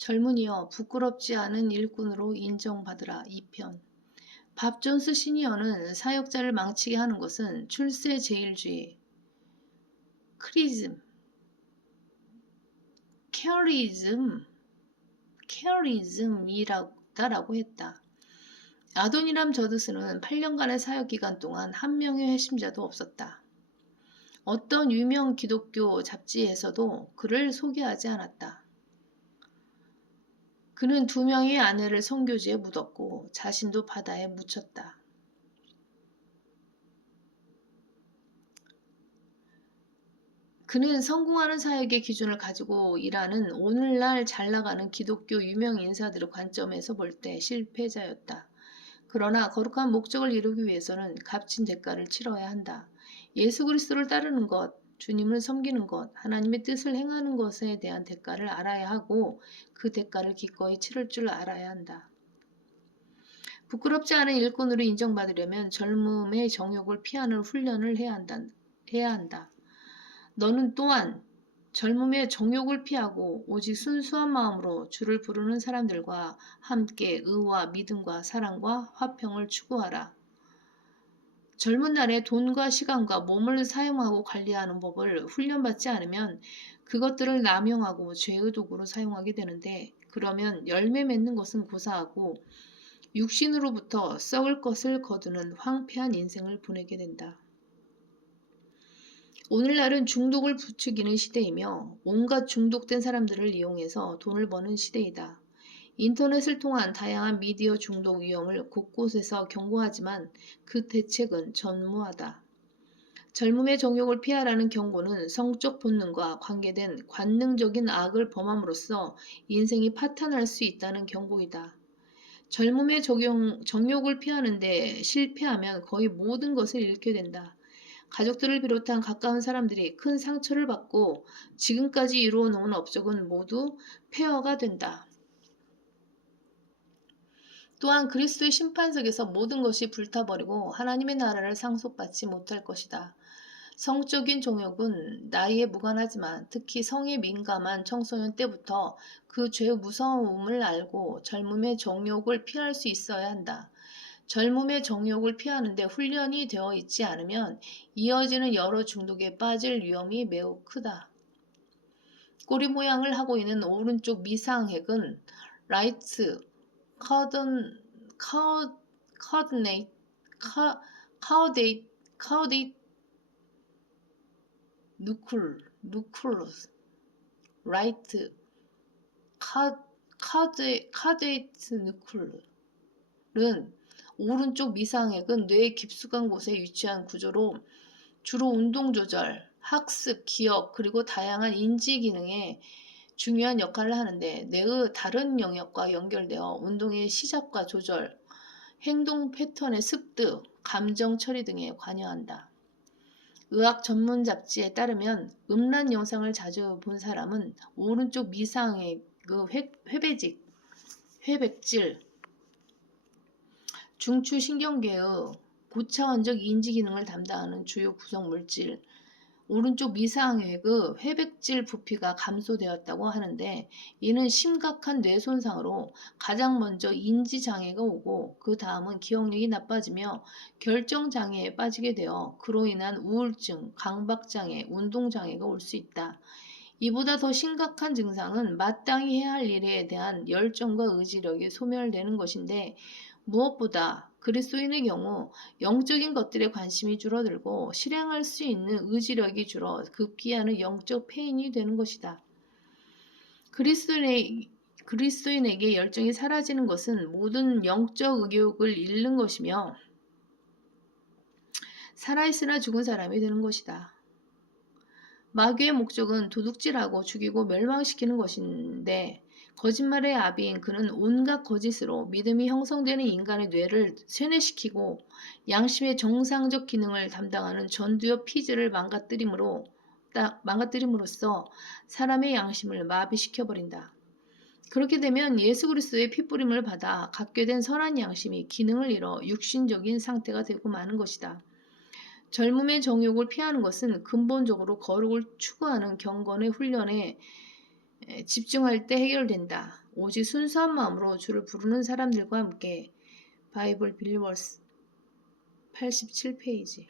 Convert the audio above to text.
젊은이여 부끄럽지 않은 일꾼으로 인정받으라 2편 밥 존스 시니어는 사역자를 망치게 하는 것은 출세 제일주의 크리즘 캐리즘 캐리즘이라고 했다. 아도니람 저드스는 8년간의 사역 기간 동안 한 명의 회심자도 없었다. 어떤 유명 기독교 잡지에서도 그를 소개하지 않았다. 그는 두 명의 아내를 선교지에 묻었고 자신도 바다에 묻혔다. 그는 성공하는 사역의 기준을 가지고 일하는 오늘날 잘 나가는 기독교 유명 인사들의 관점에서 볼 때 실패자였다. 그러나 거룩한 목적을 이루기 위해서는 값진 대가를 치러야 한다. 예수 그리스도를 따르는 것, 주님을 섬기는 것, 하나님의 뜻을 행하는 것에 대한 대가를 알아야 하고 그 대가를 기꺼이 치를 줄 알아야 한다. 부끄럽지 않은 일꾼으로 인정받으려면 젊음의 정욕을 피하는 훈련을 해야 한다. 해야 한다. 너는 또한 젊음의 정욕을 피하고 오직 순수한 마음으로 주를 부르는 사람들과 함께 의와 믿음과 사랑과 화평을 추구하라. 젊은 날에 돈과 시간과 몸을 사용하고 관리하는 법을 훈련받지 않으면 그것들을 남용하고 죄의 도구로 사용하게 되는데 그러면 열매 맺는 것은 고사하고 육신으로부터 썩을 것을 거두는 황폐한 인생을 보내게 된다. 오늘날은 중독을 부추기는 시대이며 온갖 중독된 사람들을 이용해서 돈을 버는 시대이다. 인터넷을 통한 다양한 미디어 중독 위험을 곳곳에서 경고하지만 그 대책은 전무하다. 젊음의 정욕을 피하라는 경고는 성적 본능과 관계된 관능적인 악을 범함으로써 인생이 파탄할 수 있다는 경고이다. 젊음의 적용, 정욕을 피하는데 실패하면 거의 모든 것을 잃게 된다. 가족들을 비롯한 가까운 사람들이 큰 상처를 받고 지금까지 이루어 놓은 업적은 모두 폐허가 된다. 또한 그리스도의 심판석에서 모든 것이 불타버리고 하나님의 나라를 상속받지 못할 것이다. 성적인 종욕은 나이에 무관하지만 특히 성에 민감한 청소년 때부터 그 죄의 무서움을 알고 젊음의 정욕을 피할 수 있어야 한다. 젊음의 정욕을 피하는데 훈련이 되어 있지 않으면 이어지는 여러 중독에 빠질 위험이 매우 크다. 꼬리 모양을 하고 있는 오른쪽 미상핵은 라이트 커든 커 커드네이 커 카우데이 카우데이 누쿨 누쿨로스 라이트 카 카드 카데이트 누쿨은 오른쪽 미상핵은 뇌의 깊숙한 곳에 위치한 구조로 주로 운동 조절, 학습, 기억, 그리고 다양한 인지 기능에 중요한 역할을 하는데 뇌의 다른 영역과 연결되어 운동의 시작과 조절, 행동 패턴의 습득, 감정 처리 등에 관여한다. 의학 전문 잡지에 따르면 음란 영상을 자주 본 사람은 오른쪽 미상의 그 회, 회배직, 회백질, 중추신경계의 고차원적 인지 기능을 담당하는 주요 구성 물질, 오른쪽 미상액의 회백질 부피가 감소되었다고 하는데 이는 심각한 뇌 손상으로 가장 먼저 인지 장애가 오고 그 다음은 기억력이 나빠지며 결정 장애에 빠지게 되어 그로 인한 우울증, 강박 장애, 운동 장애가 올 수 있다. 이보다 더 심각한 증상은 마땅히 해야 할 일에 대한 열정과 의지력이 소멸되는 것인데 무엇보다 그리스도인의 경우 영적인 것들에 관심이 줄어들고 실행할 수 있는 의지력이 줄어 급기야는 영적 폐인이 되는 것이다. 그리스도인의, 그리스도인에게 열정이 사라지는 것은 모든 영적 의욕을 잃는 것이며 살아있으나 죽은 사람이 되는 것이다. 마귀의 목적은 도둑질하고 죽이고 멸망시키는 것인데 거짓말의 아비인 그는 온갖 거짓으로 믿음이 형성되는 인간의 뇌를 쇠뇌시키고 양심의 정상적 기능을 담당하는 전두엽 피즈를 망가뜨림으로 망가뜨림으로써 사람의 양심을 마비시켜 버린다. 그렇게 되면 예수 그리스도의 피뿌림을 받아 갖게 된 선한 양심이 기능을 잃어 육신적인 상태가 되고 마는 것이다. 젊음의 정욕을 피하는 것은 근본적으로 거룩을 추구하는 경건의 훈련에 집중할 때 해결된다. 오직 순수한 마음으로 주를 부르는 사람들과 함께 바이블 빌리버스 87페이지